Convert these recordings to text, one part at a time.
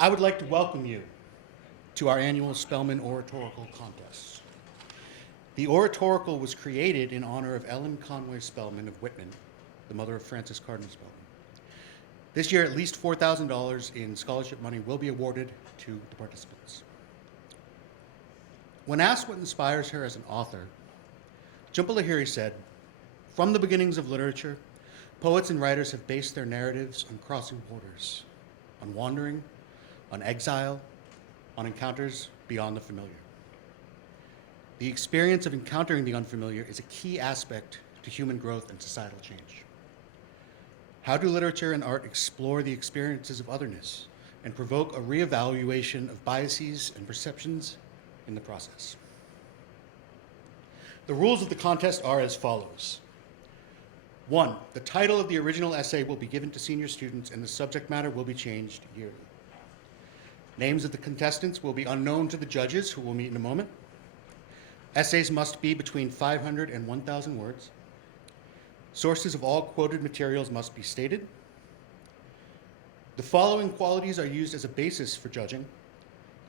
I would like to welcome you to our annual Spellman Oratorical Contest. The Oratorical was created in honor of Ellen Conway Spellman of Whitman, the mother of Francis Cardinal Spellman. This year, at least $4,000 in scholarship money will be awarded to the participants. When asked what inspires her as an author, Jhumpa Lahiri said, "From the beginnings of literature, poets and writers have based their narratives on crossing borders, on wandering, on exile, on encounters beyond the familiar. The experience of encountering the unfamiliar is a key aspect to human growth and societal change. How do literature and art explore the experiences of otherness and provoke a reevaluation of biases and perceptions in the process?" The rules of the contest are as follows. 1, the title of the original essay will be given to senior students and the subject matter will be changed yearly. Names of the contestants will be unknown to the judges, who will meet in a moment. Essays must be between 500 and 1,000 words. Sources of all quoted materials must be stated. The following qualities are used as a basis for judging: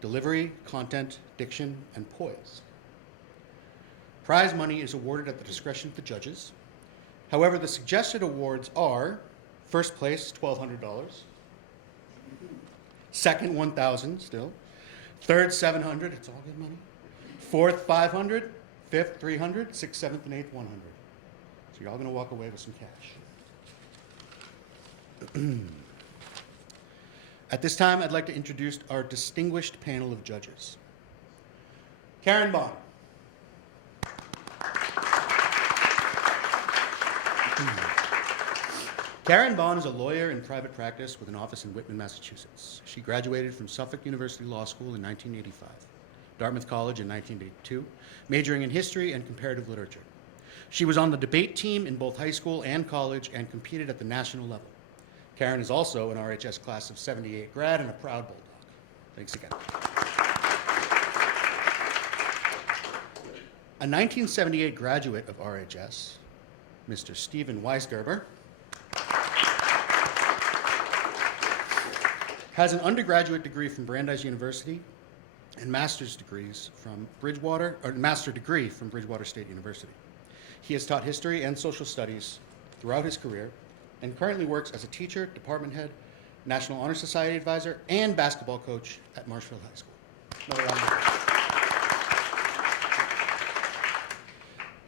delivery, content, diction, and poise. Prize money is awarded at the discretion of the judges. However, the suggested awards are: first place, $1,200. Second, $1,000 still. Third, $700. It's all good money. Fourth, $500. Fifth, $300. Sixth, seventh, and eighth, $100. So you're all going to walk away with some cash. At this time, I'd like to introduce our distinguished panel of judges. Karen Bond. Karen Bond is a lawyer in private practice with an office in Whitman, Massachusetts. She graduated from Suffolk University Law School in 1985, Dartmouth College in 1982, majoring in history and comparative literature. She was on the debate team in both high school and college and competed at the national level. Karen is also an RHS class of '78 grad and a proud Bulldog. Thanks again. A 1978 graduate of RHS, Mr. Stephen Weisgerber, has an undergraduate degree from Brandeis University and master's degrees from master degree from Bridgewater State University. He has taught history and social studies throughout his career and currently works as a teacher, department head, National Honor Society advisor, and basketball coach at Marshfield High School. Another round of applause.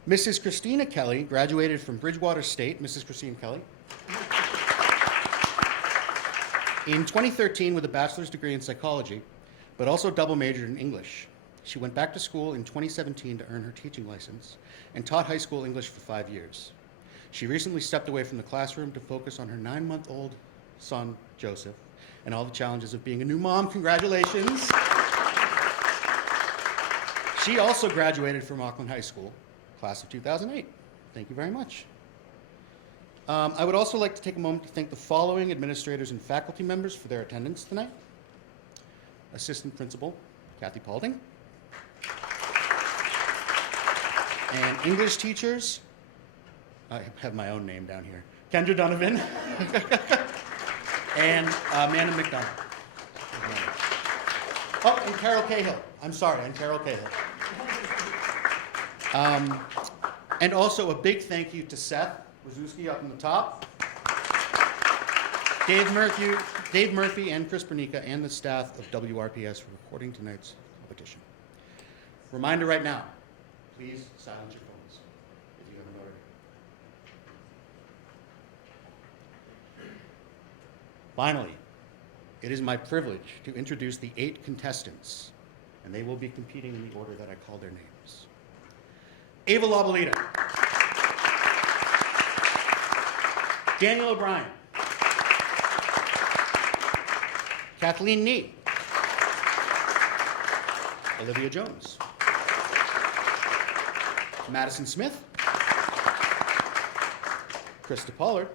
Mrs. Christina Kelly graduated from Bridgewater State, Mrs. Christine Kelly, in 2013 with a bachelor's degree in psychology, but also double majored in English. She went back to school in 2017 to earn her teaching license and taught high school English for 5 years. She recently stepped away from the classroom to focus on her 9-month-old son, Joseph, and all the challenges of being a new mom. Congratulations. She also graduated from Auckland High School, class of 2008. Thank you very much. I would also like to take a moment to thank the following administrators and faculty members for their attendance tonight. Assistant Principal Kathy Paulding. And English teachers, I have my own name down here, Kendra Donovan and Amanda McDonald. Oh, and Carol Cahill. I'm sorry, and Carol Cahill. And also a big thank you to Seth Wazowski up in the top, Dave Murphy and Chris Bernica and the staff of WRPS for recording tonight's competition. Reminder right now, please silence your phones if you haven't already. Finally, it is my privilege to introduce the 8 contestants, and they will be competing in the order that I call their names. Ava Labalita. Daniel O'Brien. Kathleen Nee. Olivia Jones. Madison Smith. Krista Pollard.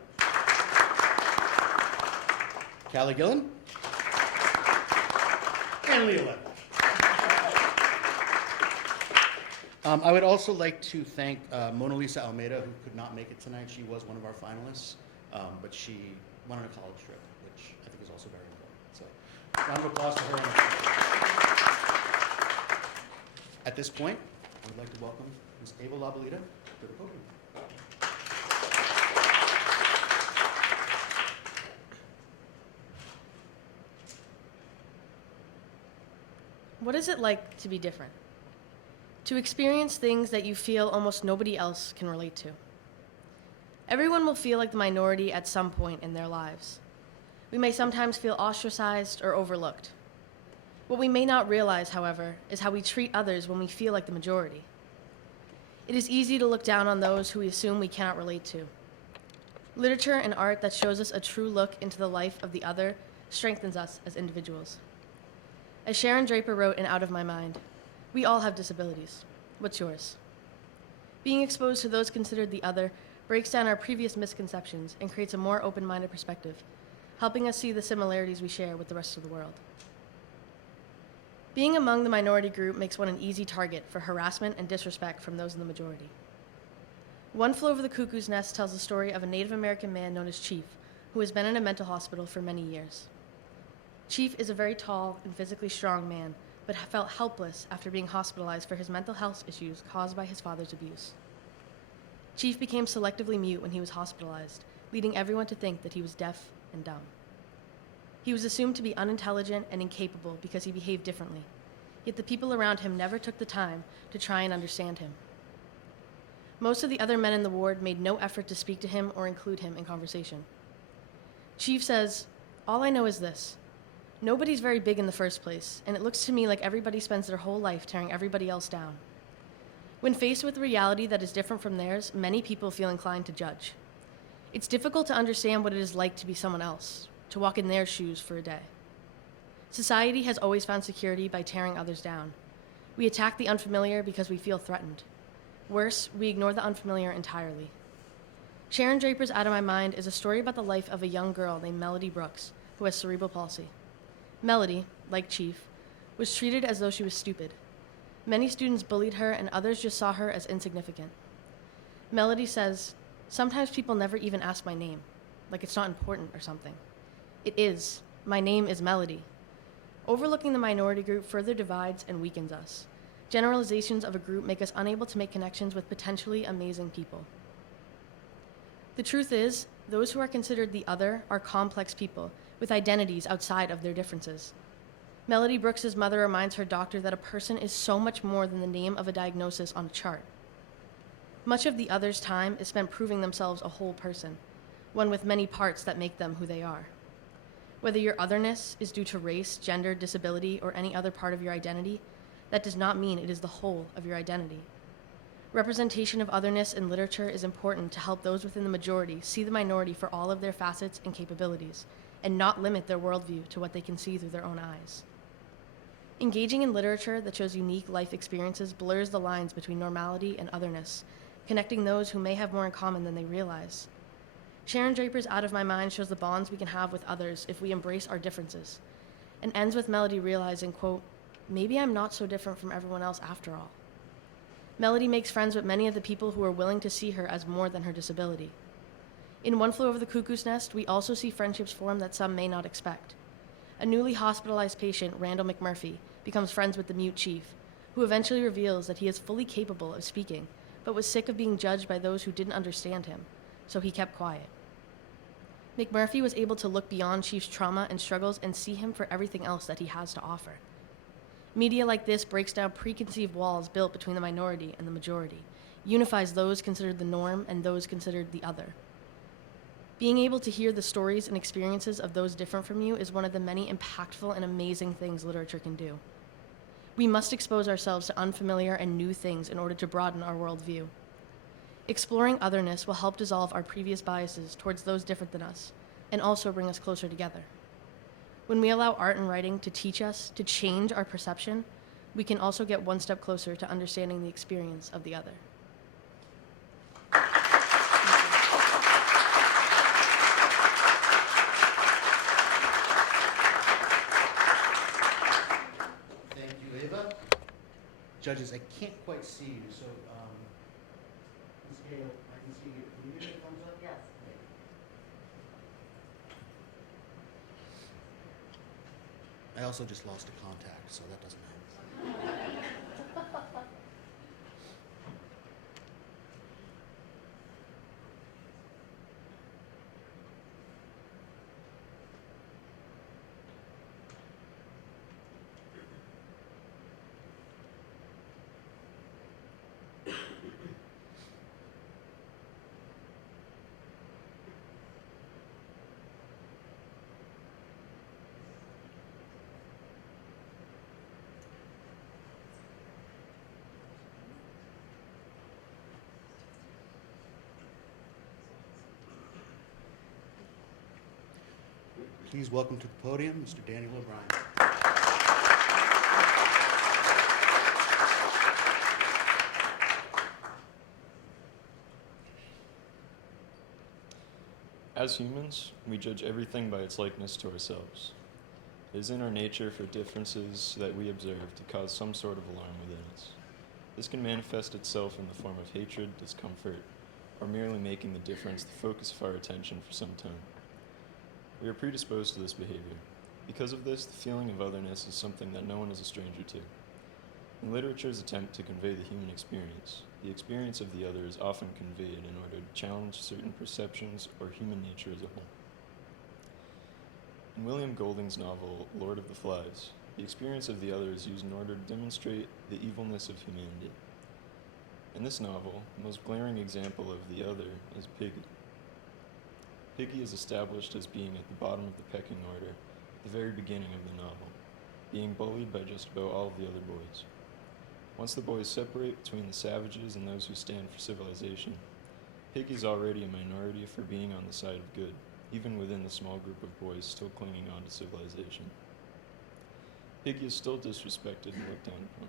Callie Gillen. And Leah Levin. I would also like to thank Mona Lisa Almeida, who could not make it tonight. She was one of our finalists, but she went on a college trip, which I think is also very important. So Round of applause for her. At this point, I would like to welcome Ms. Ava Labalita to the podium. What is it like to be different? To experience things that you feel almost nobody else can relate to. Everyone will feel like the minority at some point in their lives. We may sometimes feel ostracized or overlooked. What we may not realize, however, is how we treat others when we feel like the majority. It is easy to look down on those who we assume we cannot relate to. Literature and art that shows us a true look into the life of the other strengthens us as individuals. As Sharon Draper wrote in Out of My Mind, we all have disabilities. What's yours? Being exposed to those considered the other breaks down our previous misconceptions and creates a more open-minded perspective, helping us see the similarities we share with the rest of the world. Being among the minority group makes one an easy target for harassment and disrespect from those in the majority. One Flew Over the Cuckoo's Nest tells the story of a Native American man known as Chief, who has been in a mental hospital for many years. Chief is a very tall and physically strong man, but felt helpless after being hospitalized for his mental health issues caused by his father's abuse. Chief became selectively mute when he was hospitalized, leading everyone to think that he was deaf and dumb. He was assumed to be unintelligent and incapable because he behaved differently, yet the people around him never took the time to try and understand him. Most of the other men in the ward made no effort to speak to him or include him in conversation. Chief says, "All I know is this. Nobody's very big in the first place, and it looks to me like everybody spends their whole life tearing everybody else down. When faced with a reality that is different from theirs, many people feel inclined to judge. It's difficult to understand what it is like to be someone else, to walk in their shoes for a day. Society has always found security by tearing others down. We attack the unfamiliar because we feel threatened. Worse, we ignore the unfamiliar entirely." Sharon Draper's Out of My Mind is a story about the life of a young girl named Melody Brooks, who has cerebral palsy. Melody, like Chief, was treated as though she was stupid. Many students bullied her, and others just saw her as insignificant. Melody says, "Sometimes people never even ask my name, like it's not important or something. It is. My name is Melody." Overlooking the minority group further divides and weakens us. Generalizations of a group make us unable to make connections with potentially amazing people. The truth is, those who are considered the other are complex people with identities outside of their differences. Melody Brooks' mother reminds her doctor that a person is so much more than the name of a diagnosis on a chart. Much of the other's time is spent proving themselves a whole person, one with many parts that make them who they are. Whether your otherness is due to race, gender, disability, or any other part of your identity, that does not mean it is the whole of your identity. Representation of otherness in literature is important to help those within the majority see the minority for all of their facets and capabilities, and not limit their worldview to what they can see through their own eyes. Engaging in literature that shows unique life experiences blurs the lines between normality and otherness, connecting those who may have more in common than they realize. Sharon Draper's Out of My Mind shows the bonds we can have with others if we embrace our differences, and ends with Melody realizing, quote, "Maybe I'm not so different from everyone else after all." Melody makes friends with many of the people who are willing to see her as more than her disability. In One Flew Over the Cuckoo's Nest, we also see friendships form that some may not expect. A newly hospitalized patient, Randall McMurphy, becomes friends with the mute Chief, who eventually reveals that he is fully capable of speaking, but was sick of being judged by those who didn't understand him, so he kept quiet. McMurphy was able to look beyond Chief's trauma and struggles and see him for everything else that he has to offer. Media like this breaks down preconceived walls built between the minority and the majority, unifies those considered the norm and those considered the other. Being able to hear the stories and experiences of those different from you is one of the many impactful and amazing things literature can do. We must expose ourselves to unfamiliar and new things in order to broaden our worldview. Exploring otherness will help dissolve our previous biases towards those different than us, and also bring us closer together. When we allow art and writing to teach us, to change our perception, we can also get one step closer to understanding the experience of the other. Thank you, Ava. Judges, I can't quite see you, so Ms. Gale, I can see you. Can you give me a thumbs up? Yes. I also just lost a contact, so that doesn't help. Please welcome to the podium Mr. Daniel O'Brien. As humans, we judge everything by its likeness to ourselves. It is in our nature for differences that we observe to cause some sort of alarm within us. This can manifest itself in the form of hatred, discomfort, or merely making the difference the focus of our attention for some time. We are predisposed to this behavior. Because of this, the feeling of otherness is something that no one is a stranger to. In literature's attempt to convey the human experience, the experience of the other is often conveyed in order to challenge certain perceptions or human nature as a whole. In William Golding's novel, Lord of the Flies, the experience of the other is used in order to demonstrate the evilness of humanity. In this novel, the most glaring example of the other is Piggy. Piggy is established as being at the bottom of the pecking order at the very beginning of the novel, being bullied by just about all of the other boys. Once the boys separate between the savages and those who stand for civilization, Piggy is already a minority for being on the side of good, even within the small group of boys still clinging on to civilization. Piggy is still disrespected and looked down upon.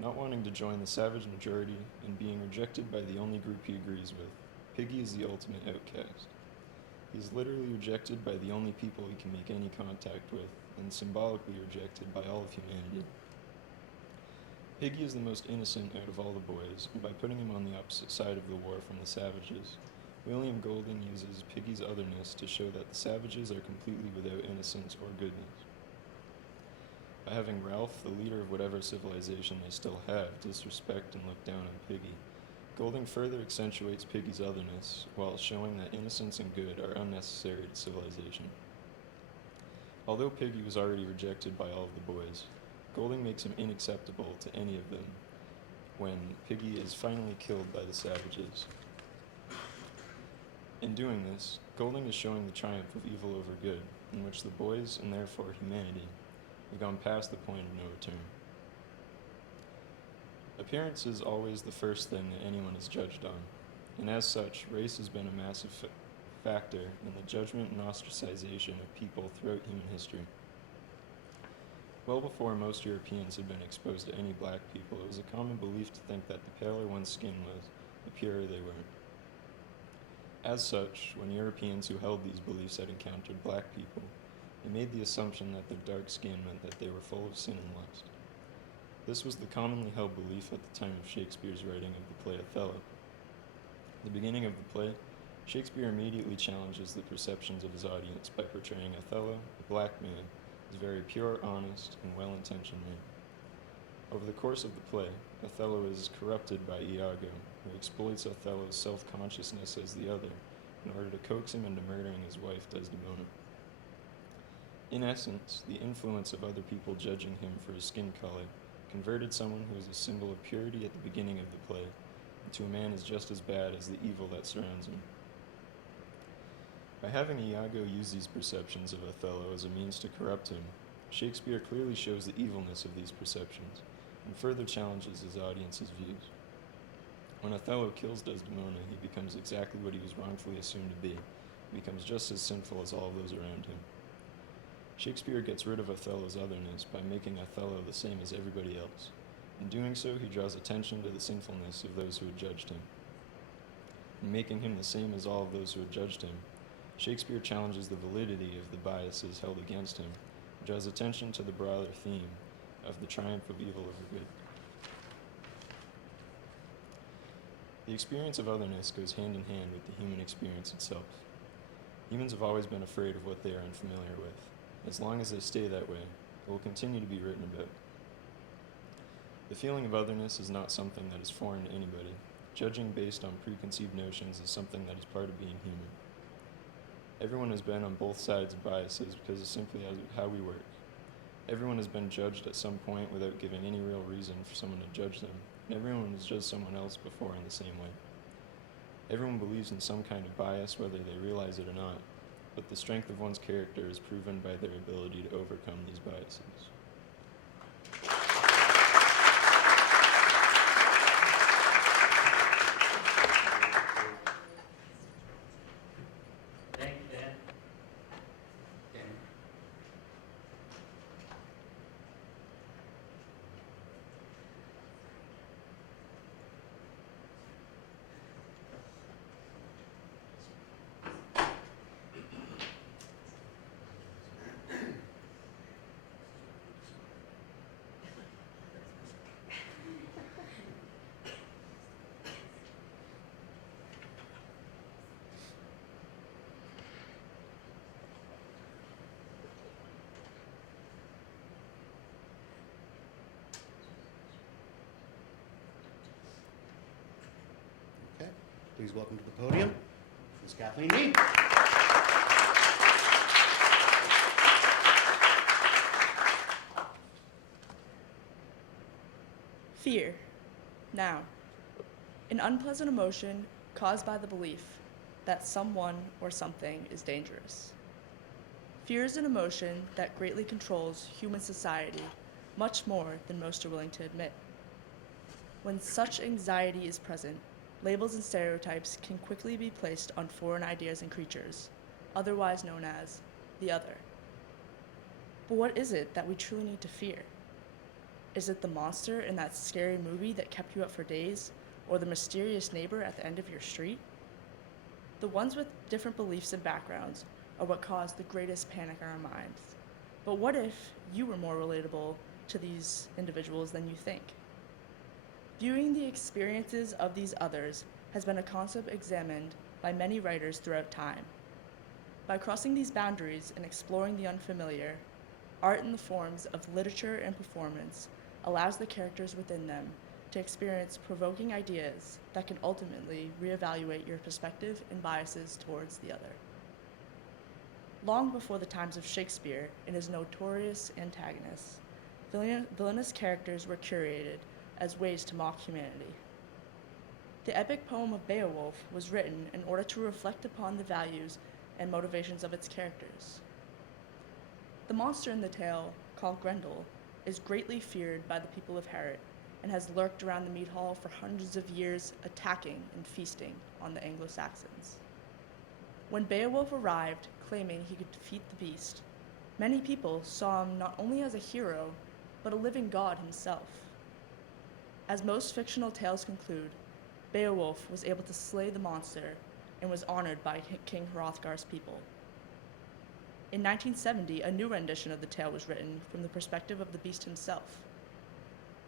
Not wanting to join the savage majority and being rejected by the only group he agrees with, Piggy is the ultimate outcast. He is literally rejected by the only people he can make any contact with, and symbolically rejected by all of humanity. Piggy is the most innocent out of all the boys, and by putting him on the opposite side of the war from the savages, William Golding uses Piggy's otherness to show that the savages are completely without innocence or goodness. By having Ralph, the leader of whatever civilization they still have, disrespect and look down on Piggy, Golding further accentuates Piggy's otherness while showing that innocence and good are unnecessary to civilization. Although Piggy was already rejected by all of the boys, Golding makes him unacceptable to any of them when Piggy is finally killed by the savages. In doing this, Golding is showing the triumph of evil over good, in which the boys, and therefore humanity, have gone past the point of no return. Appearance is always the first thing that anyone is judged on, and as such, race has been a massive factor in the judgment and ostracization of people throughout human history. Well before most Europeans had been exposed to any black people, it was a common belief to think that the paler one's skin was, the purer they were. As such, when Europeans who held these beliefs had encountered black people, they made the assumption that their dark skin meant that they were full of sin and lust. This was the commonly held belief at the time of Shakespeare's writing of the play Othello. At the beginning of the play, Shakespeare immediately challenges the perceptions of his audience by portraying Othello, a black man, as a very pure, honest, and well-intentioned man. Over the course of the play, Othello is corrupted by Iago, who exploits Othello's self-consciousness as the other in order to coax him into murdering his wife Desdemona. In essence, the influence of other people judging him for his skin color converted someone who was a symbol of purity at the beginning of the play into a man as just as bad as the evil that surrounds him. By having Iago use these perceptions of Othello as a means to corrupt him, Shakespeare clearly shows the evilness of these perceptions and further challenges his audience's views. When Othello kills Desdemona, he becomes exactly what he was wrongfully assumed to be. He becomes just as sinful as all of those around him. Shakespeare gets rid of Othello's otherness by making Othello the same as everybody else. In doing so, he draws attention to the sinfulness of those who had judged him. In making him the same as all of those who had judged him, Shakespeare challenges the validity of the biases held against him, and draws attention to the broader theme of the triumph of evil over good. The experience of otherness goes hand in hand with the human experience itself. Humans have always been afraid of what they are unfamiliar with. As long as they stay that way, it will continue to be written about. The feeling of otherness is not something that is foreign to anybody. Judging based on preconceived notions is something that is part of being human. Everyone has been on both sides of biases because it's simply how we work. Everyone has been judged at some point without giving any real reason for someone to judge them, and everyone has judged someone else before in the same way. Everyone believes in some kind of bias, whether they realize it or not, but the strength of one's character is proven by their ability to overcome these biases. Thank you, Dan. Okay, please welcome to the podium, Ms. Kathleen Mee. Fear. Noun. An unpleasant emotion caused by the belief that someone or something is dangerous. Fear is an emotion that greatly controls human society, much more than most are willing to admit. When such anxiety is present, labels and stereotypes can quickly be placed on foreign ideas and creatures, otherwise known as the other. But what is it that we truly need to fear? Is it the monster in that scary movie that kept you up for days, or the mysterious neighbor at the end of your street? The ones with different beliefs and backgrounds are what cause the greatest panic in our minds. But what if you were more relatable to these individuals than you think? Viewing the experiences of these others has been a concept examined by many writers throughout time. By crossing these boundaries and exploring the unfamiliar, art in the forms of literature and performance allows the characters within them to experience provoking ideas that can ultimately reevaluate your perspective and biases towards the other. Long before the times of Shakespeare and his notorious antagonists, villainous characters were curated as ways to mock humanity. The epic poem of Beowulf was written in order to reflect upon the values and motivations of its characters. The monster in the tale, called Grendel, is greatly feared by the people of Herod and has lurked around the mead hall for hundreds of years, attacking and feasting on the Anglo-Saxons. When Beowulf arrived, claiming he could defeat the beast, many people saw him not only as a hero, but a living god himself. As most fictional tales conclude, Beowulf was able to slay the monster and was honored by King Hrothgar's people. In 1970, a new rendition of the tale was written from the perspective of the beast himself.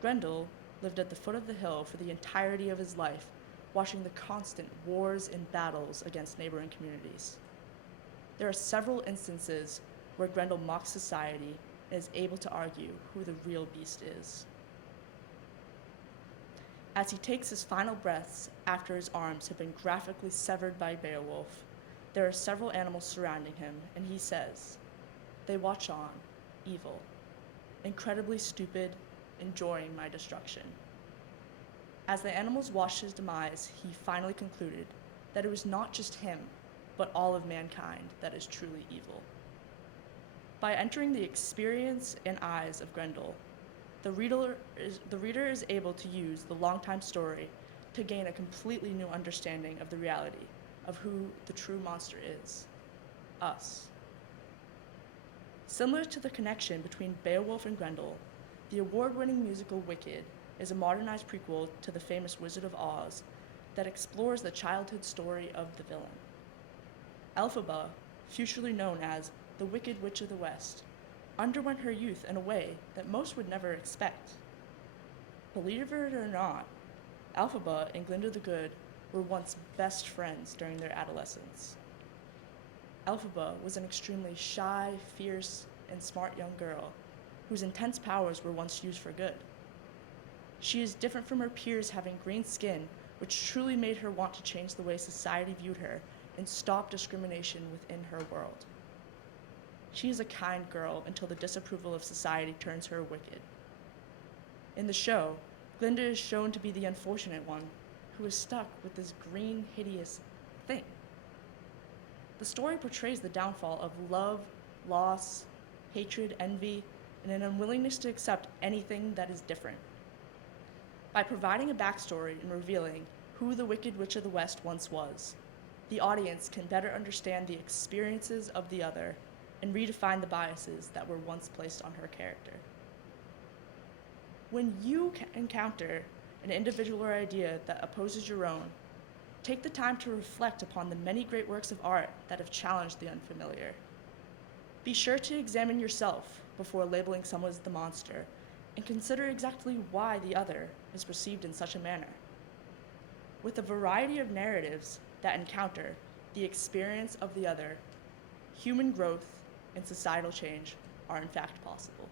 Grendel lived at the foot of the hill for the entirety of his life, watching the constant wars and battles against neighboring communities. There are several instances where Grendel mocks society and is able to argue who the real beast is. As he takes his final breaths after his arms have been graphically severed by Beowulf, there are several animals surrounding him, and he says, "They watch on, evil, incredibly stupid, enjoying my destruction." As the animals watched his demise, he finally concluded that it was not just him, but all of mankind that is truly evil. By entering the experience and eyes of Grendel, the reader is able to use the long-time story to gain a completely new understanding of the reality of who the true monster is, us. Similar to the connection between Beowulf and Grendel, the award-winning musical Wicked is a modernized prequel to the famous Wizard of Oz that explores the childhood story of the villain. Elphaba, futurely known as the Wicked Witch of the West, underwent her youth in a way that most would never expect. Believe it or not, Elphaba and Glinda the Good were once best friends during their adolescence. Elphaba was an extremely shy, fierce, and smart young girl whose intense powers were once used for good. She is different from her peers, having green skin, which truly made her want to change the way society viewed her and stop discrimination within her world. She is a kind girl until the disapproval of society turns her wicked. In the show, Glinda is shown to be the unfortunate one who is stuck with this green, hideous thing. The story portrays the downfall of love, loss, hatred, envy, and an unwillingness to accept anything that is different. By providing a backstory and revealing who the Wicked Witch of the West once was, the audience can better understand the experiences of the other and redefine the biases that were once placed on her character. When you encounter an individual or idea that opposes your own, take the time to reflect upon the many great works of art that have challenged the unfamiliar. Be sure to examine yourself before labeling someone as the monster, and consider exactly why the other is perceived in such a manner. With a variety of narratives that encounter the experience of the other, human growth and societal change are in fact possible.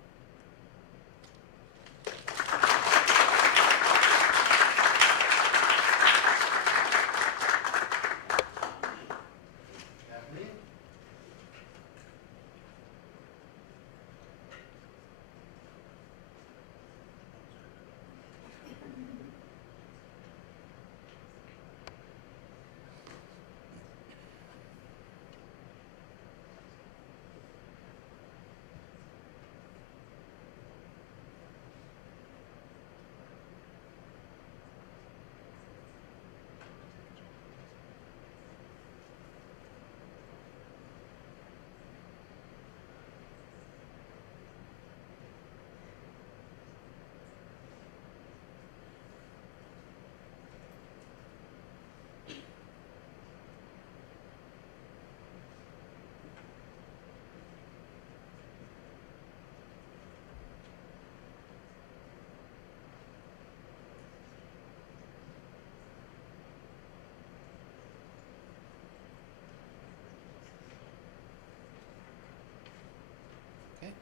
Okay.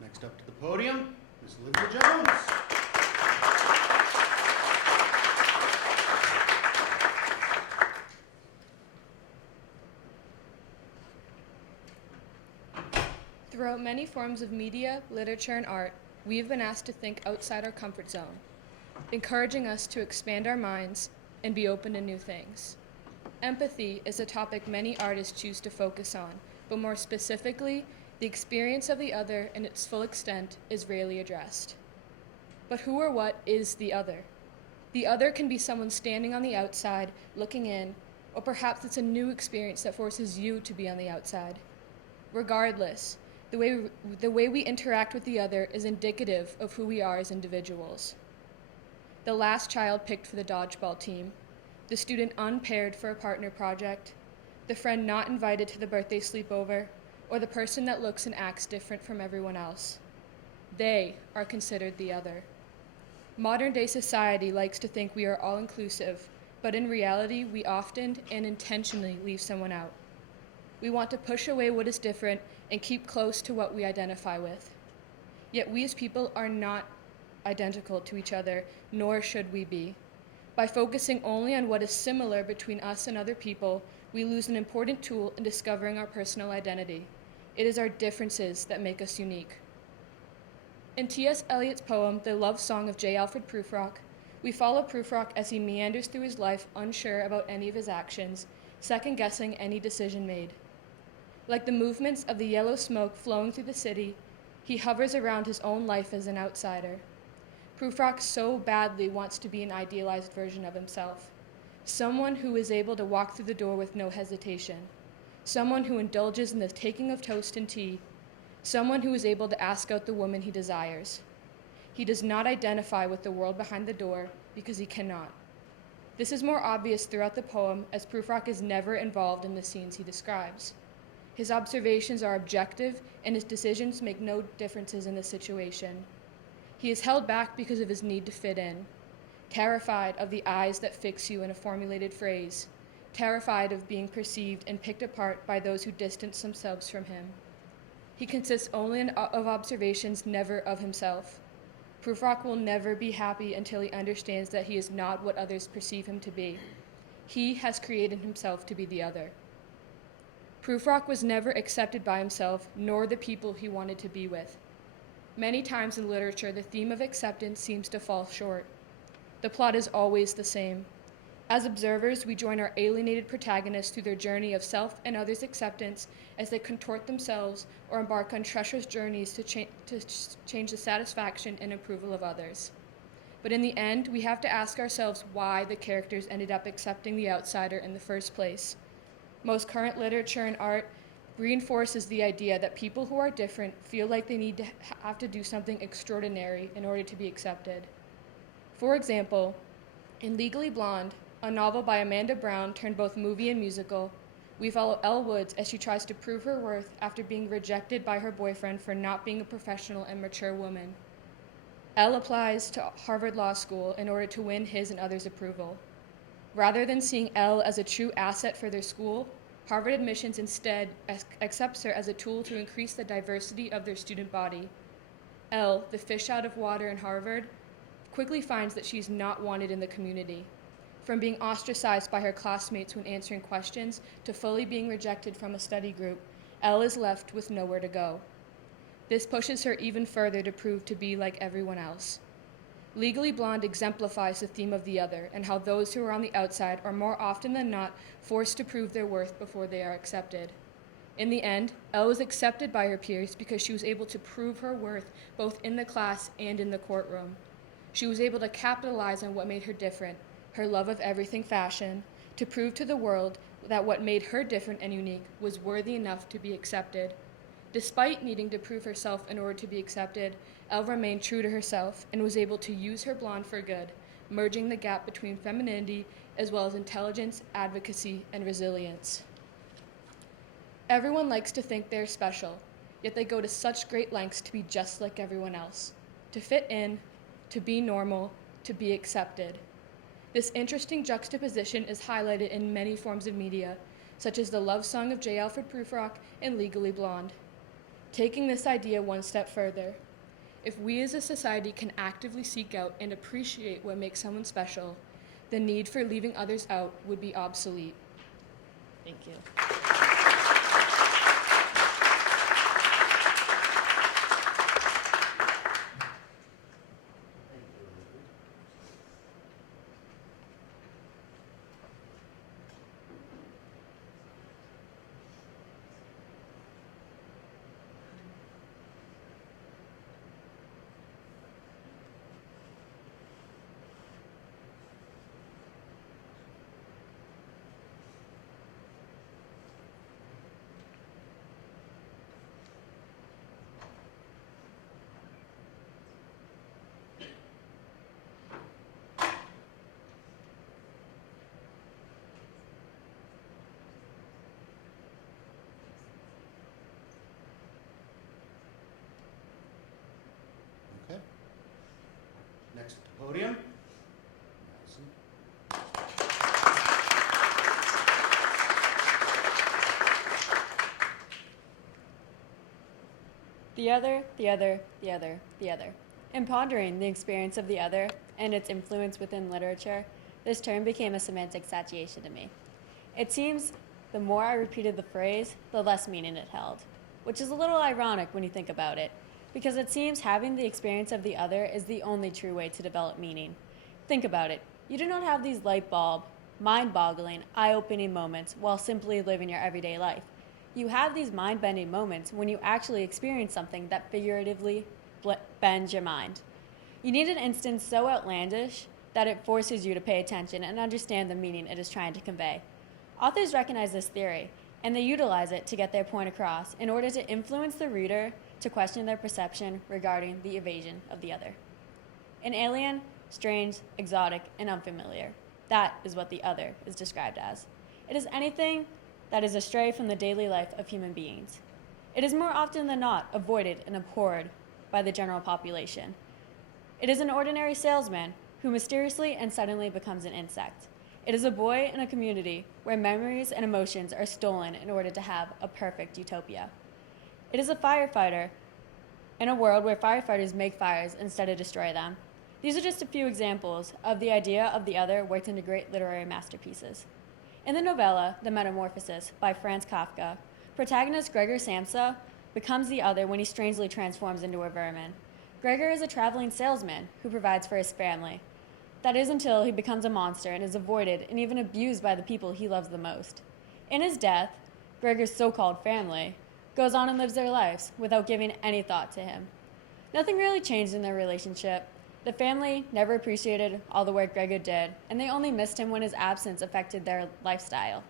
Next up to the podium is Olivia Jones. Throughout many forms of media, literature, and art, we have been asked to think outside our comfort zone, encouraging us to expand our minds and be open to new things. Empathy is a topic many artists choose to focus on, but more specifically, the experience of the other in its full extent is rarely addressed. But who or what is the other? The other can be someone standing on the outside, looking in, or perhaps it's a new experience that forces you to be on the outside. Regardless, the way we interact with the other is indicative of who we are as individuals. The last child picked for the dodgeball team, the student unpaired for a partner project, the friend not invited to the birthday sleepover, or the person that looks and acts different from everyone else. They are considered the other. Modern-day society likes to think we are all-inclusive, but in reality, we often and intentionally leave someone out. We want to push away what is different and keep close to what we identify with. Yet we as people are not identical to each other, nor should we be. By focusing only on what is similar between us and other people, we lose an important tool in discovering our personal identity. It is our differences that make us unique. In T.S. Eliot's poem, The Love Song of J. Alfred Prufrock, we follow Prufrock as he meanders through his life unsure about any of his actions, second-guessing any decision made. Like the movements of the yellow smoke flowing through the city, he hovers around his own life as an outsider. Prufrock so badly wants to be an idealized version of himself, someone who is able to walk through the door with no hesitation, someone who indulges in the taking of toast and tea, someone who is able to ask out the woman he desires. He does not identify with the world behind the door because he cannot. This is more obvious throughout the poem as Prufrock is never involved in the scenes he describes. His observations are objective and his decisions make no differences in the situation. He is held back because of his need to fit in, terrified of the eyes that fix you in a formulated phrase, terrified of being perceived and picked apart by those who distance themselves from him. He consists only of observations, never of himself. Prufrock will never be happy until he understands that he is not what others perceive him to be. He has created himself to be the other. Prufrock was never accepted by himself, nor the people he wanted to be with. Many times in literature, the theme of acceptance seems to fall short. The plot is always the same. As observers, we join our alienated protagonists through their journey of self and others' acceptance as they contort themselves or embark on treacherous journeys to change the satisfaction and approval of others. But in the end, we have to ask ourselves why the characters ended up accepting the outsider in the first place. Most current literature and art reinforces the idea that people who are different feel like they need to have to do something extraordinary in order to be accepted. For example, in Legally Blonde, a novel by Amanda Brown turned both movie and musical, we follow Elle Woods as she tries to prove her worth after being rejected by her boyfriend for not being a professional and mature woman. Elle applies to Harvard Law School in order to win his and others' approval. Rather than seeing Elle as a true asset for their school, Harvard admissions instead accepts her as a tool to increase the diversity of their student body. Elle, the fish out of water in Harvard, quickly finds that she's not wanted in the community. From being ostracized by her classmates when answering questions to fully being rejected from a study group, Elle is left with nowhere to go. This pushes her even further to prove to be like everyone else. Legally Blonde exemplifies the theme of the other and how those who are on the outside are more often than not forced to prove their worth before they are accepted. In the end, Elle was accepted by her peers because she was able to prove her worth both in the class and in the courtroom. She was able to capitalize on what made her different, her love of everything fashion, to prove to the world that what made her different and unique was worthy enough to be accepted. Despite needing to prove herself in order to be accepted, Elle remained true to herself and was able to use her blonde for good, merging the gap between femininity as well as intelligence, advocacy, and resilience. Everyone likes to think they're special, yet they go to such great lengths to be just like everyone else, to fit in, to be normal, to be accepted. This interesting juxtaposition is highlighted in many forms of media, such as the love song of J. Alfred Prufrock and Legally Blonde. Taking this idea one step further, if we as a society can actively seek out and appreciate what makes someone special, the need for leaving others out would be obsolete. Thank you. Okay. Next at the podium. Madison. The other, the other, the other, the other. In pondering the experience of the other and its influence within literature, this term became a semantic satiation to me. It seems the more I repeated the phrase, the less meaning it held, which is a little ironic when you think about it, because it seems having the experience of the other is the only true way to develop meaning. Think about it. You do not have these light bulb, mind-boggling, eye-opening moments while simply living your everyday life. You have these mind-bending moments when you actually experience something that figuratively bends your mind. You need an instance so outlandish that it forces you to pay attention and understand the meaning it is trying to convey. Authors recognize this theory, and they utilize it to get their point across in order to influence the reader to question their perception regarding the evasion of the other. An alien, strange, exotic, and unfamiliar. That is what the other is described as. It is anything that is astray from the daily life of human beings. It is more often than not avoided and abhorred by the general population. It is an ordinary salesman who mysteriously and suddenly becomes an insect. It is a boy in a community where memories and emotions are stolen in order to have a perfect utopia. It is a firefighter in a world where firefighters make fires instead of destroy them. These are just a few examples of the idea of the other worked into great literary masterpieces. In the novella The Metamorphosis by Franz Kafka, protagonist Gregor Samsa becomes the other when he strangely transforms into a vermin. Gregor is a traveling salesman who provides for his family. That is until he becomes a monster and is avoided and even abused by the people he loves the most. In his death, Gregor's so-called family goes on and lives their lives without giving any thought to him. Nothing really changed in their relationship. The family never appreciated all the work Gregor did, and they only missed him when his absence affected their lifestyle.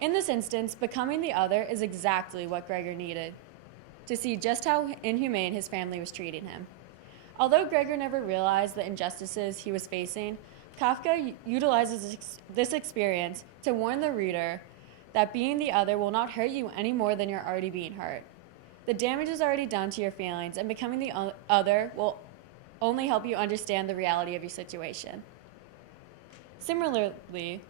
In this instance, becoming the other is exactly what Gregor needed, to see just how inhumane his family was treating him. Although Gregor never realized the injustices he was facing, Kafka utilizes this experience to warn the reader that being the other will not hurt you any more than you're already being hurt. The damage is already done to your feelings, and becoming the other will only help you understand the reality of your situation. Similarly,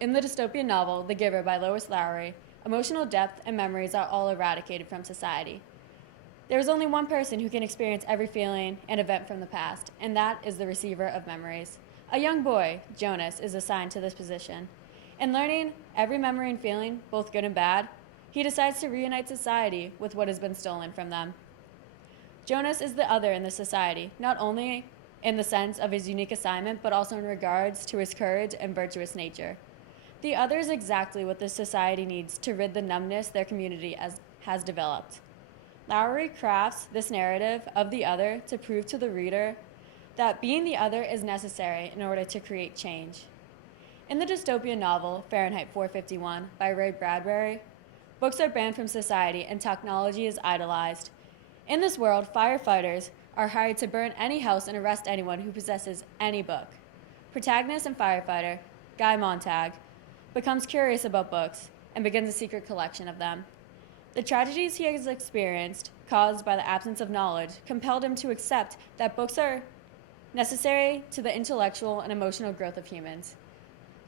in the dystopian novel The Giver by Lois Lowry, emotional depth and memories are all eradicated from society. There is only one person who can experience every feeling and event from the past, and that is the receiver of memories. A young boy, Jonas, is assigned to this position. In learning every memory and feeling, both good and bad, he decides to reunite society with what has been stolen from them. Jonas is the other in the society, not only in the sense of his unique assignment, but also in regards to his courage and virtuous nature. The other is exactly what this society needs to rid the numbness their community has developed. Lowry crafts this narrative of the other to prove to the reader that being the other is necessary in order to create change. In the dystopian novel Fahrenheit 451 by Ray Bradbury, books are banned from society and technology is idolized. In this world, firefighters are hired to burn any house and arrest anyone who possesses any book. Protagonist and firefighter, Guy Montag, becomes curious about books and begins a secret collection of them. The tragedies he has experienced, caused by the absence of knowledge, compelled him to accept that books are necessary to the intellectual and emotional growth of humans.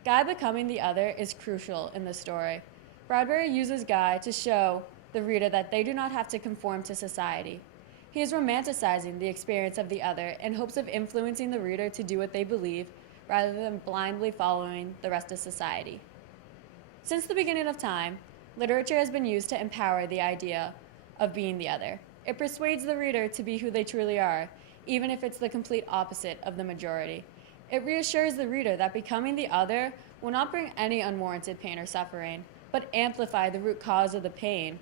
Guy becoming the other is crucial in this story. Bradbury uses Guy to show the reader that they do not have to conform to society. He is romanticizing the experience of the other in hopes of influencing the reader to do what they believe rather than blindly following the rest of society. Since the beginning of time, literature has been used to empower the idea of being the other. It persuades the reader to be who they truly are, even if it's the complete opposite of the majority. It reassures the reader that becoming the other will not bring any unwarranted pain or suffering, but amplify the root cause of the pain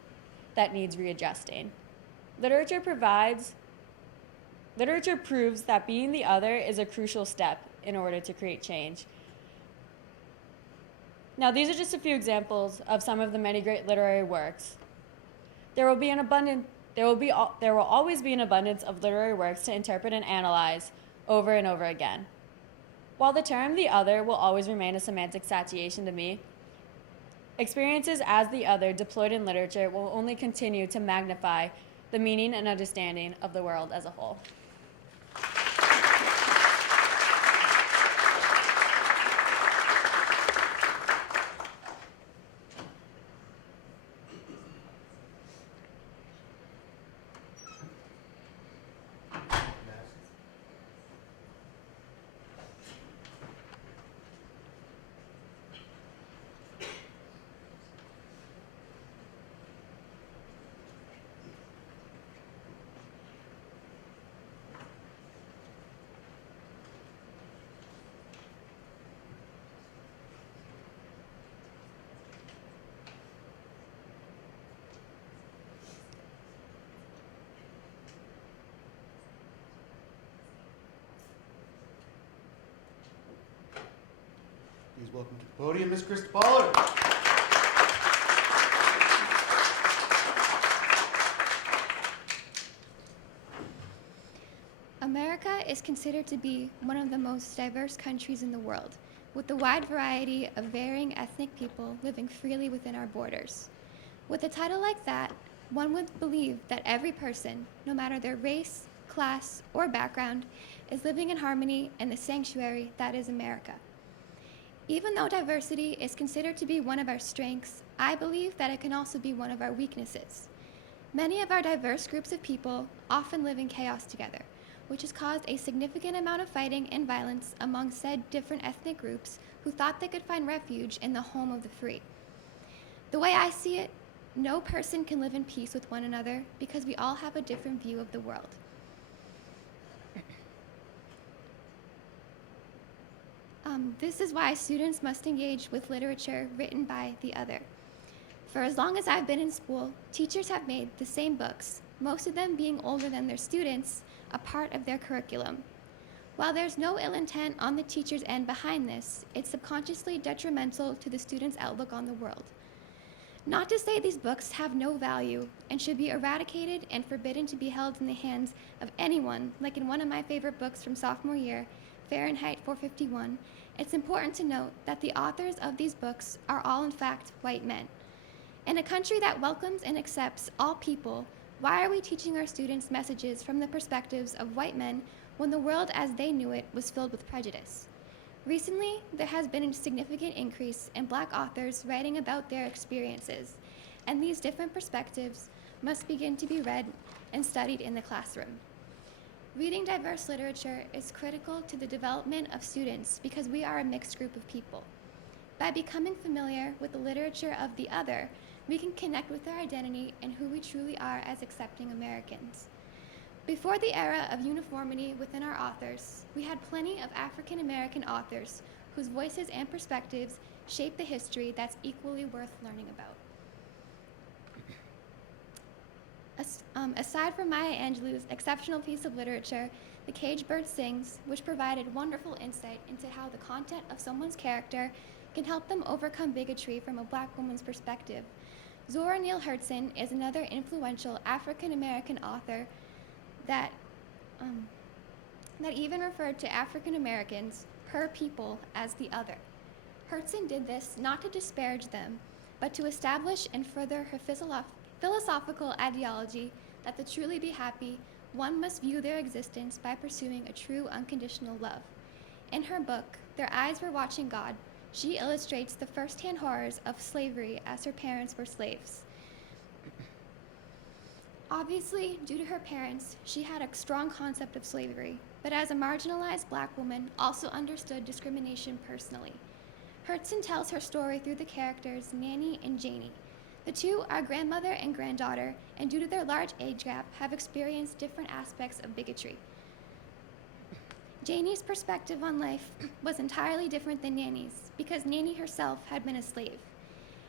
that needs readjusting. Literature proves that being the other is a crucial step in order to create change. Now, these are just a few examples of some of the many great literary works. There will always be an abundance of literary works to interpret and analyze over and over again. While the term the other will always remain a semantic satiation to me, experiences as the other deployed in literature will only continue to magnify the meaning and understanding of the world as a whole. Please welcome to the podium Ms. Krista Pollard. America is considered to be one of the most diverse countries in the world, with a wide variety of varying ethnic people living freely within our borders. With a title like that, one would believe that every person, no matter their race, class, or background, is living in harmony in the sanctuary that is America. Even though diversity is considered to be one of our strengths, I believe that it can also be one of our weaknesses. Many of our diverse groups of people often live in chaos together, which has caused a significant amount of fighting and violence among said different ethnic groups who thought they could find refuge in the home of the free. The way I see it, no person can live in peace with one another because we all have a different view of the world. This is why students must engage with literature written by the other. For as long as I've been in school, teachers have made the same books, most of them being older than their students, a part of their curriculum. While there's no ill intent on the teacher's end behind this, it's subconsciously detrimental to the student's outlook on the world. Not to say these books have no value and should be eradicated and forbidden to be held in the hands of anyone, like in one of my favorite books from sophomore year, Fahrenheit 451, it's important to note that the authors of these books are all in fact white men. In a country that welcomes and accepts all people, why are we teaching our students messages from the perspectives of white men when the world as they knew it was filled with prejudice? Recently, there has been a significant increase in Black authors writing about their experiences, and these different perspectives must begin to be read and studied in the classroom. Reading diverse literature is critical to the development of students because we are a mixed group of people. By becoming familiar with the literature of the other, we can connect with their identity and who we truly are as accepting Americans. Before the era of uniformity within our authors, we had plenty of African American authors whose voices and perspectives shape the history that's equally worth learning about. Aside from Maya Angelou's exceptional piece of literature, The Caged Bird Sings, which provided wonderful insight into how the content of someone's character can help them overcome bigotry from a Black woman's perspective, Zora Neale Hurston is another influential African American author that even referred to African Americans, her people, as the other. Hurston did this not to disparage them, but to establish and further her philosophical ideology that to truly be happy, one must view their existence by pursuing a true unconditional love. In her book, Their Eyes Were Watching God, she illustrates the first-hand horrors of slavery as her parents were slaves. Obviously, due to her parents, she had a strong concept of slavery, but as a marginalized Black woman, also understood discrimination personally. Hurston tells her story through the characters Nanny and Janie. The two are grandmother and granddaughter, and due to their large age gap, have experienced different aspects of bigotry. Janie's perspective on life was entirely different than Nanny's, because Nanny herself had been a slave.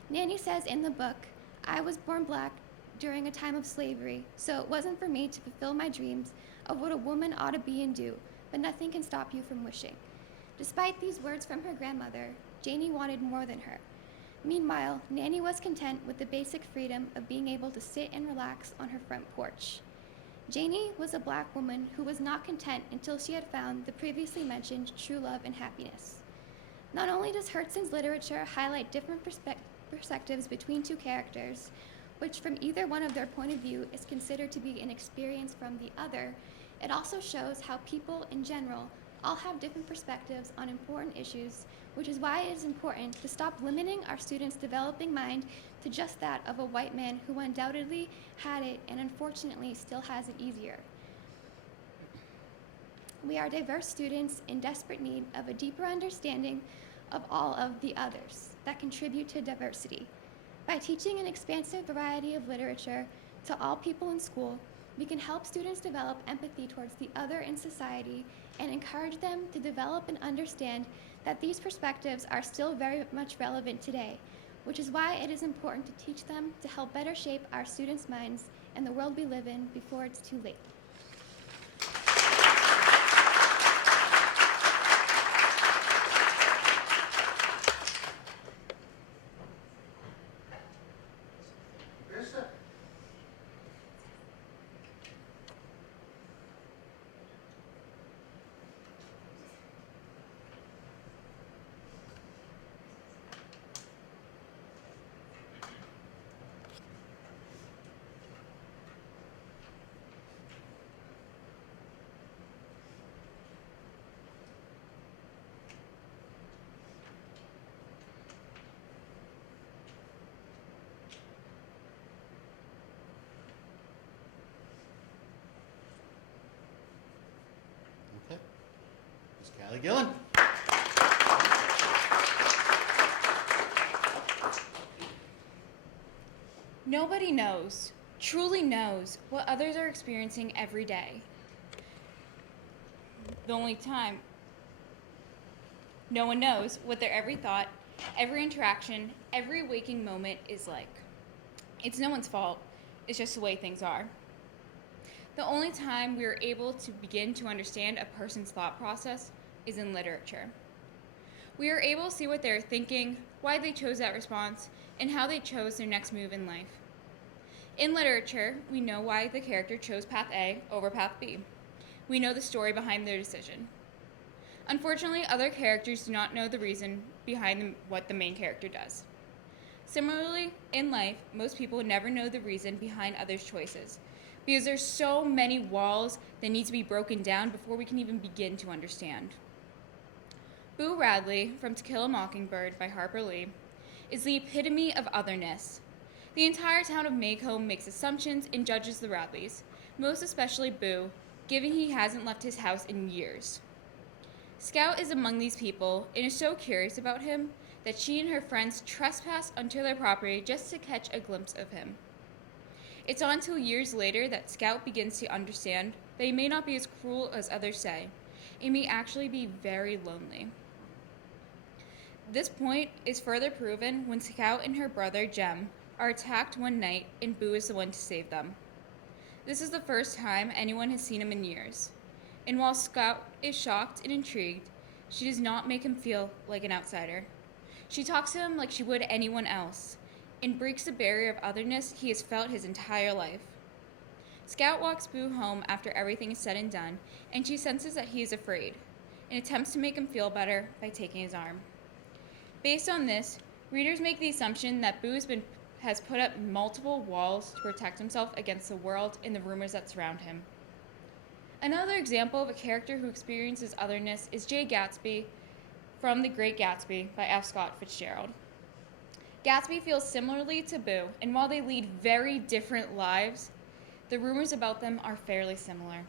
Nanny says in the book, "I was born Black during a time of slavery, so it wasn't for me to fulfill my dreams of what a woman ought to be and do, but nothing can stop you from wishing." Despite these words from her grandmother, Janie wanted more than her. Meanwhile, Nanny was content with the basic freedom of being able to sit and relax on her front porch. Janie was a Black woman who was not content until she had found the previously mentioned true love and happiness. Not only does Hurston's literature highlight different perspectives between two characters, which from either one of their point of view is considered to be an experience from the other, it also shows how people in general all have different perspectives on important issues, which is why it is important to stop limiting our students' developing mind to just that of a white man who undoubtedly had it and unfortunately still has it easier. We are diverse students in desperate need of a deeper understanding of all of the others that contribute to diversity. By teaching an expansive variety of literature to all people in school, we can help students develop empathy towards the other in society and encourage them to develop and understand that these perspectives are still very much relevant today, which is why it is important to teach them to help better shape our students' minds and the world we live in before it's too late. Callie Gillen. Nobody knows, truly knows, what others are experiencing every day. The only time no one knows what their every thought, every interaction, every waking moment is like. It's no one's fault, it's just the way things are. The only time we are able to begin to understand a person's thought process is in literature. We are able to see what they're thinking, why they chose that response, and how they chose their next move in life. In literature, we know why the character chose path A over path B. We know the story behind their decision. Unfortunately, other characters do not know the reason behind what the main character does. Similarly, in life, most people never know the reason behind others' choices, because there's so many walls that need to be broken down before we can even begin to understand. Boo Radley, from To Kill a Mockingbird by Harper Lee, is the epitome of otherness. The entire town of Maycomb makes assumptions and judges the Radleys, most especially Boo, given he hasn't left his house in years. Scout is among these people and is so curious about him that she and her friends trespass onto their property just to catch a glimpse of him. It's not until years later that Scout begins to understand that he may not be as cruel as others say. He may actually be very lonely. This point is further proven when Scout and her brother Jem are attacked one night and Boo is the one to save them. This is the first time anyone has seen him in years. And while Scout is shocked and intrigued, she does not make him feel like an outsider. She talks to him like she would anyone else, and breaks the barrier of otherness he has felt his entire life. Scout walks Boo home after everything is said and done, and she senses that he is afraid, and attempts to make him feel better by taking his arm. Based on this, readers make the assumption that Boo has put up multiple walls to protect himself against the world and the rumors that surround him. Another example of a character who experiences otherness is Jay Gatsby from The Great Gatsby by F. Scott Fitzgerald. Gatsby feels similarly to Boo, and while they lead very different lives, the rumors about them are fairly similar.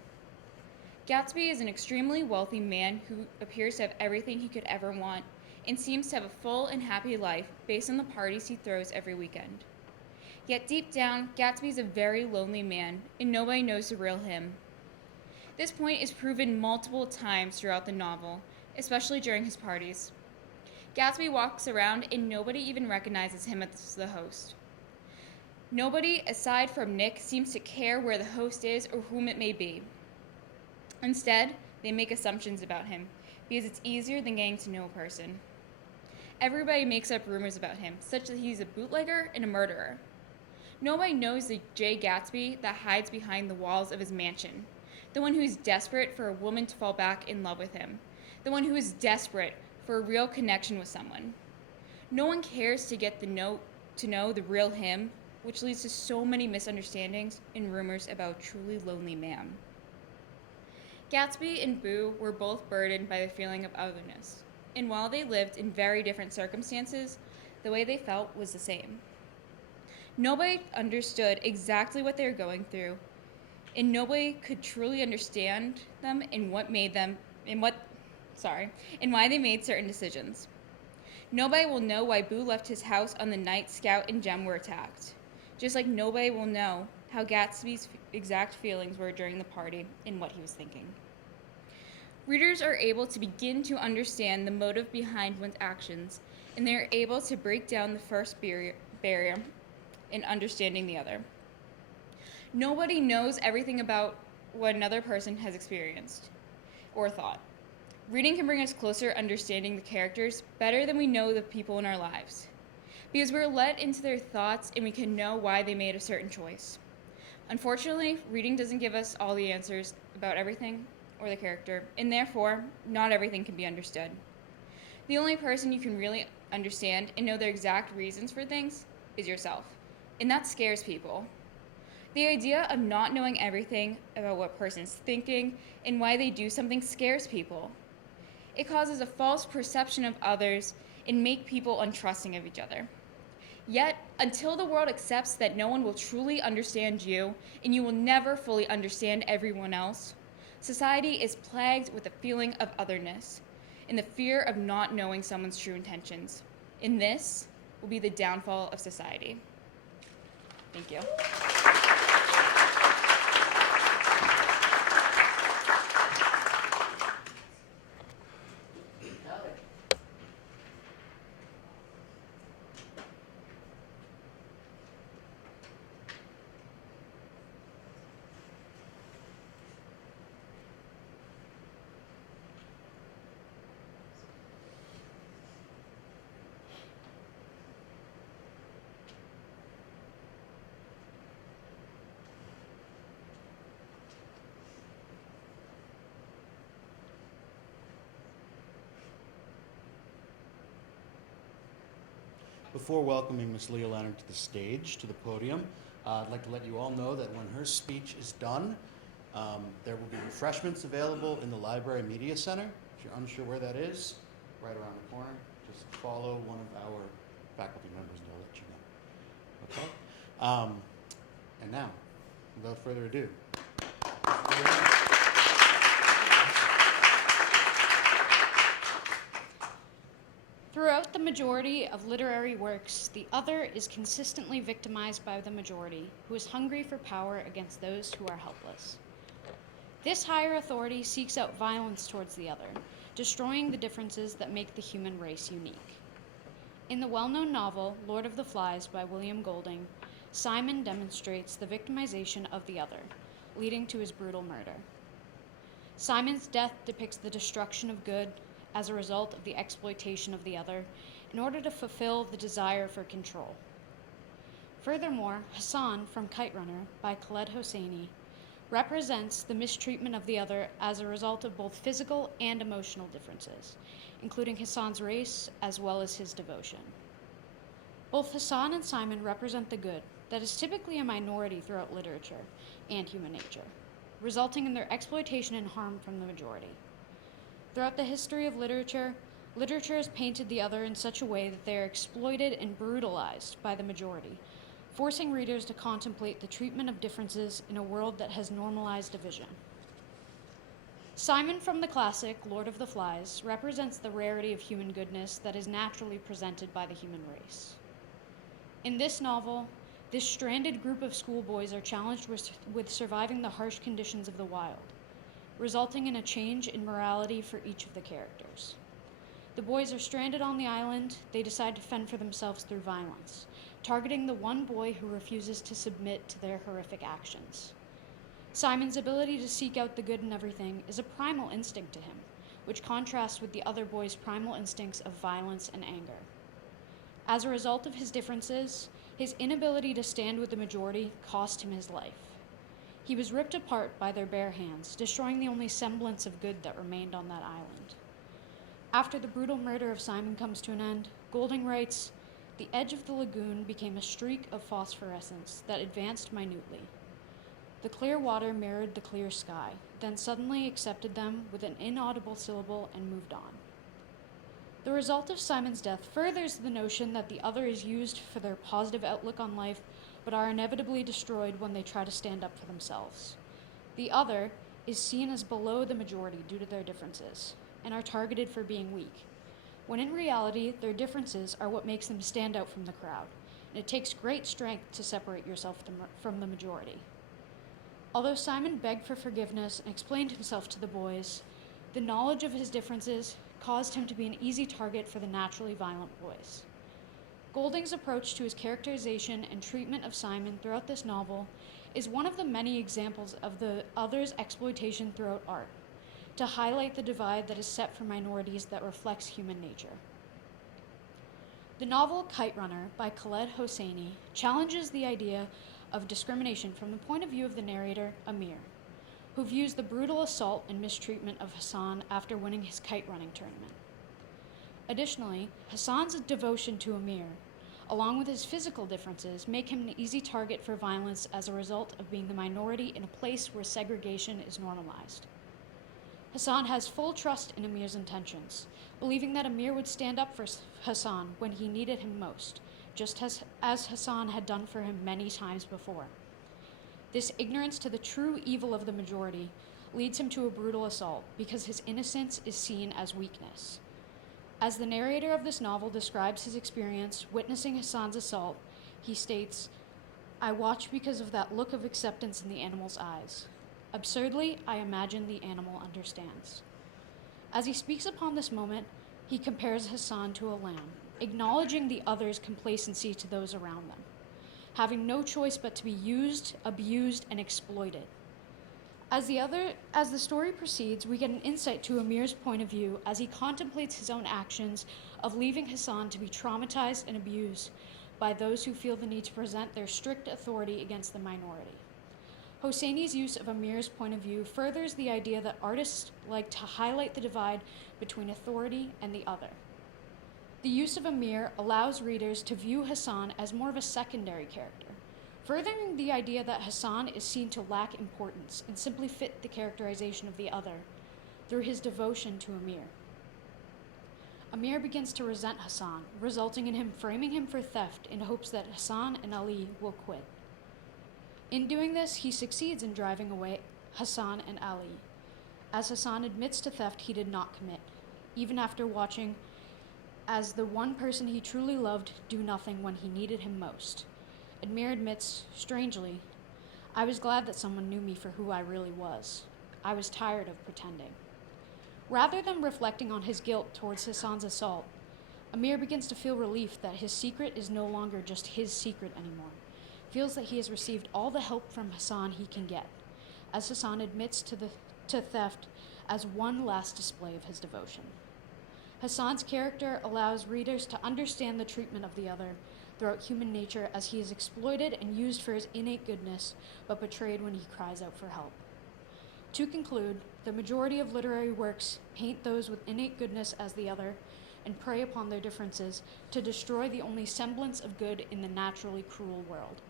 Gatsby is an extremely wealthy man who appears to have everything he could ever want and seems to have a full and happy life based on the parties he throws every weekend. Yet deep down, Gatsby is a very lonely man, and nobody knows the real him. This point is proven multiple times throughout the novel, especially during his parties. Gatsby walks around and nobody even recognizes him as the host. Nobody, aside from Nick, seems to care where the host is or whom it may be. Instead, they make assumptions about him, because it's easier than getting to know a person. Everybody makes up rumors about him, such that he's a bootlegger and a murderer. Nobody knows the Jay Gatsby that hides behind the walls of his mansion, the one who is desperate for a woman to fall back in love with him, the one who is desperate for a real connection with someone. No one cares to get to know the real him, which leads to so many misunderstandings and rumors about a truly lonely man. Gatsby and Boo were both burdened by the feeling of otherness, and while they lived in very different circumstances, the way they felt was the same. Nobody understood exactly what they were going through, and nobody could truly understand them and why they made certain decisions. Nobody will know why Boo left his house on the night Scout and Jem were attacked, just like nobody will know how Gatsby's exact feelings were during the party and what he was thinking. Readers are able to begin to understand the motive behind one's actions, and they are able to break down the first barrier in understanding the other. Nobody knows everything about what another person has experienced or thought. Reading can bring us closer understanding the characters better than we know the people in our lives, because we're let into their thoughts and we can know why they made a certain choice. Unfortunately, reading doesn't give us all the answers about everything or the character, and therefore, not everything can be understood. The only person you can really understand and know their exact reasons for things is yourself, and that scares people. The idea of not knowing everything about what a person's thinking and why they do something scares people. It causes a false perception of others and make people untrusting of each other. Yet, until the world accepts that no one will truly understand you and you will never fully understand everyone else, Society is plagued with the feeling of otherness and the fear of not knowing someone's true intentions. And this will be the downfall of society. Thank you. Before welcoming Ms. Leah Leonard to the stage, to the podium, I'd like to let you all know that when her speech is done, there will be refreshments available in the Library Media Center. If you're unsure where that is, right around the corner, just follow one of our faculty members and they'll let you know. Okay? And now, without further ado. Throughout the majority of literary works, the other is consistently victimized by the majority, who is hungry for power against those who are helpless. This higher authority seeks out violence towards the other, destroying the differences that make the human race unique. In the well-known novel Lord of the Flies by William Golding, Simon demonstrates the victimization of the other, leading to his brutal murder. Simon's death depicts the destruction of good as a result of the exploitation of the other in order to fulfill the desire for control. Furthermore, Hassan from Kite Runner by Khaled Hosseini represents the mistreatment of the other as a result of both physical and emotional differences, including Hassan's race as well as his devotion. Both Hassan and Simon represent the good that is typically a minority throughout literature and human nature, resulting in their exploitation and harm from the majority. Throughout the history of literature, literature has painted the other in such a way that they are exploited and brutalized by the majority, forcing readers to contemplate the treatment of differences in a world that has normalized division. Simon from the classic Lord of the Flies represents the rarity of human goodness that is naturally presented by the human race. In this novel, this stranded group of schoolboys are challenged with surviving the harsh conditions of the wild, resulting in a change in morality for each of the characters. The boys are stranded on the island. They decide to fend for themselves through violence, targeting the one boy who refuses to submit to their horrific actions. Simon's ability to seek out the good in everything is a primal instinct to him, which contrasts with the other boy's primal instincts of violence and anger. As a result of his differences, his inability to stand with the majority cost him his life. He was ripped apart by their bare hands, destroying the only semblance of good that remained on that island. After the brutal murder of Simon comes to an end, Golding writes, "The edge of the lagoon became a streak of phosphorescence that advanced minutely. The clear water mirrored the clear sky, then suddenly accepted them with an inaudible syllable and moved on." The result of Simon's death furthers the notion that the other is used for their positive outlook on life, but are inevitably destroyed when they try to stand up for themselves. The other is seen as below the majority due to their differences, and are targeted for being weak, when in reality, their differences are what makes them stand out from the crowd, and it takes great strength to separate yourself from the majority. Although Simon begged for forgiveness and explained himself to the boys, the knowledge of his differences caused him to be an easy target for the naturally violent boys. Golding's approach to his characterization and treatment of Simon throughout this novel is one of the many examples of the other's exploitation throughout art, to highlight the divide that is set for minorities that reflects human nature. The novel Kite Runner by Khaled Hosseini challenges the idea of discrimination from the point of view of the narrator, Amir, who views the brutal assault and mistreatment of Hassan after winning his kite running tournament. Additionally, Hassan's devotion to Amir, along with his physical differences, make him an easy target for violence as a result of being the minority in a place where segregation is normalized. Hassan has full trust in Amir's intentions, believing that Amir would stand up for Hassan when he needed him most, just as Hassan had done for him many times before. This ignorance to the true evil of the majority leads him to a brutal assault because his innocence is seen as weakness. As the narrator of this novel describes his experience witnessing Hassan's assault, he states, "I watched because of that look of acceptance in the animal's eyes. Absurdly, I imagine the animal understands." As he speaks upon this moment, he compares Hassan to a lamb, acknowledging the other's complacency to those around them, having no choice but to be used, abused, and exploited. As the story proceeds, we get an insight to Amir's point of view as he contemplates his own actions of leaving Hassan to be traumatized and abused by those who feel the need to present their strict authority against the minority. Hosseini's use of Amir's point of view furthers the idea that artists like to highlight the divide between authority and the other. The use of Amir allows readers to view Hassan as more of a secondary character, furthering the idea that Hassan is seen to lack importance and simply fit the characterization of the other through his devotion to Amir. Amir begins to resent Hassan, resulting in him framing him for theft in hopes that Hassan and Ali will quit. In doing this, he succeeds in driving away Hassan and Ali, as Hassan admits to theft he did not commit, even after watching as the one person he truly loved do nothing when he needed him most. Amir admits, strangely, "I was glad that someone knew me for who I really was. I was tired of pretending." Rather than reflecting on his guilt towards Hassan's assault, Amir begins to feel relief that his secret is no longer just his secret anymore. Feels that he has received all the help from Hassan he can get, as Hassan admits to theft as one last display of his devotion. Hassan's character allows readers to understand the treatment of the other throughout human nature as he is exploited and used for his innate goodness, but betrayed when he cries out for help. To conclude, the majority of literary works paint those with innate goodness as the other and prey upon their differences to destroy the only semblance of good in the naturally cruel world.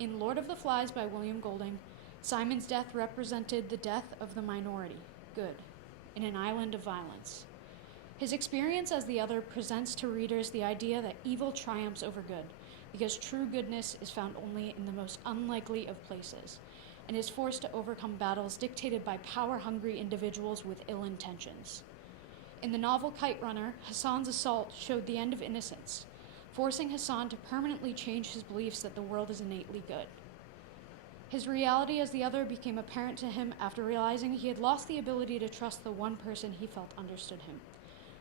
In Lord of the Flies by William Golding, Simon's death represented the death of the minority, good, in an island of violence. His experience as the other presents to readers the idea that evil triumphs over good, because true goodness is found only in the most unlikely of places, and is forced to overcome battles dictated by power-hungry individuals with ill intentions. In the novel Kite Runner, Hassan's assault showed the end of innocence, forcing Hassan to permanently change his beliefs that the world is innately good. His reality as the other became apparent to him after realizing he had lost the ability to trust the one person he felt understood him,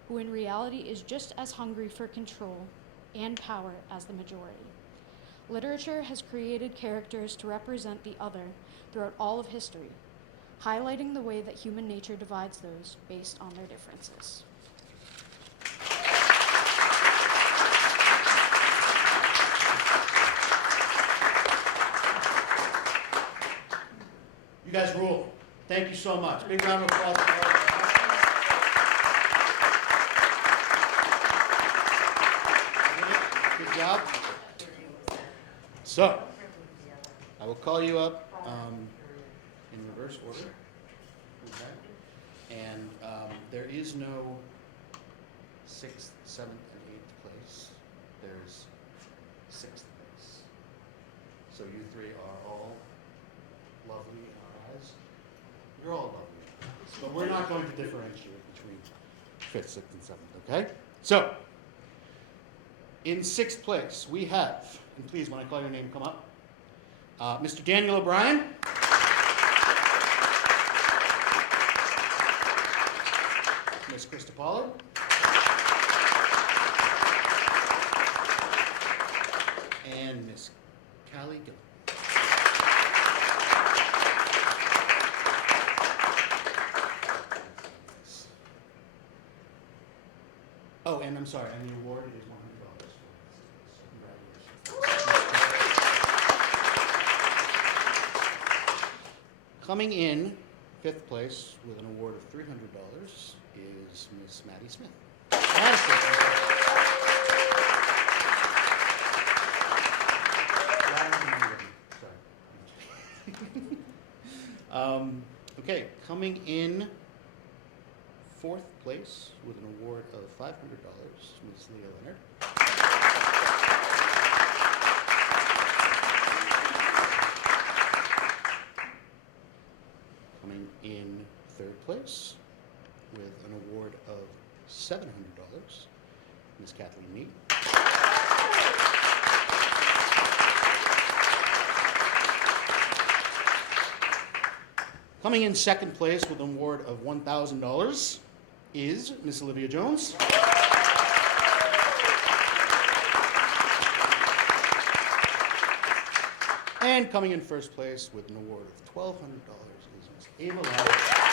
who in reality is just as hungry for control and power as the majority. Literature has created characters to represent the other throughout all of history, highlighting the way that human nature divides those based on their differences. You guys rule. Thank you so much. Big round of applause for all. Good job. So, I will call you up in reverse order. Okay. And there is no 6th, 7th, and 8th place. There's 6th place. So you three are all lovely in our eyes. You're all lovely. But we're not going to differentiate between 5th, 6th, and 7th, okay? So, in 6th place, we have, and please, when I call your name, come up, Mr. Daniel O'Brien. Miss Krista Pollard. And Miss Callie Gill. Oh, and I'm sorry, and the award is $100. Congratulations. Coming in 5th place with an award of $300 is Miss Maddie Smith. Okay, coming in 4th place with an award of $500, Ms. Leah Leonard. Coming in $700, Ms. Kathleen Mead. Coming in second place with an award of $1,000 is Miss Olivia Jones. And coming in first place with an award of $1,200 is Miss Ava Lodge.